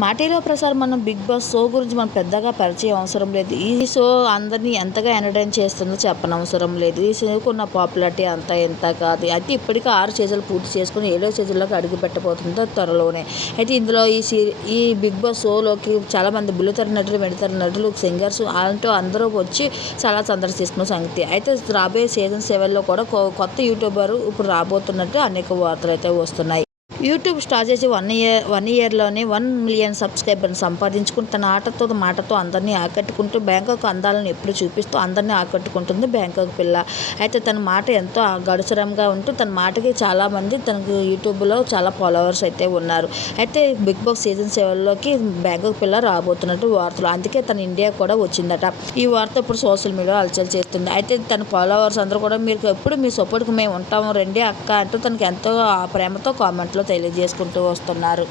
మాటీలో ప్రసారం మనం big boss show గురించి మనం పెద్దగా పరిచయం అవసరం లేదు. ఈ షో అందరినీ ఎంతగా ఎంటర్టైన్ చేస్తుందో చెప్పనవసరం లేదు. ఈ షోకు ఉన్న పాపులారిటీ అంతా ఎంత కాదు. అయితే ఇప్పటికీ ఆరు సీజన్లు పూర్తి చేసుకుని ఏడో సీజన్లోకి అడుగు పెట్టబోతుందో త్వరలోనే. అయితే ఇందులో ఈ సీ ఈ బిగ్ బాస్ షోలోకి చాలామంది బుల్లితెర నటులు వెండితెర నటులు సింగర్స్ అంటూ అందరూ వచ్చి చాలా సందర్శిస్తున్న సంగతి. అయితే రాబోయే సీజన్ సెవెన్లో కూడా కొత్త యూట్యూబర్ ఇప్పుడు రాబోతున్నట్టు అనేక వార్తలు అయితే వస్తున్నాయి. యూట్యూబ్ స్టార్ట్ చేసి వన్ ఇయర్ వన్ ఇయర్లోనే వన్ మిలియన్ సబ్స్క్రైబర్ని సంపాదించుకుని తన ఆటతో మాటతో అందరినీ ఆకట్టుకుంటూ బ్యాంకాక్ అందాలను ఎప్పుడు చూపిస్తూ అందరినీ ఆకట్టుకుంటుంది బ్యాంకాక్ పిల్ల. అయితే తన మాట ఎంతో గడుసరంగా ఉంటూ తన మాటకి చాలామంది తనకు యూట్యూబ్లో చాలా ఫాలోవర్స్ అయితే ఉన్నారు. అయితే బిగ్ బాస్ సీజన్ సెవెన్లోకి బ్యాంకాక్ పిల్ల రాబోతున్నట్టు వార్తలు. అందుకే తన ఇండియా కూడా వచ్చిందట. ఈ వార్త ఇప్పుడు సోషల్ మీడియా అలచల్ చేస్తుంది. అయితే తన ఫాలోవర్స్ అందరూ కూడా మీరు ఎప్పుడు మీ సపోర్ట్కి మేము ఉంటాము రండి అక్క అంటూ తనకి ఎంతో ప్రేమతో కామెంట్లో తెలియజేసుకుంటూ వస్తున్నారు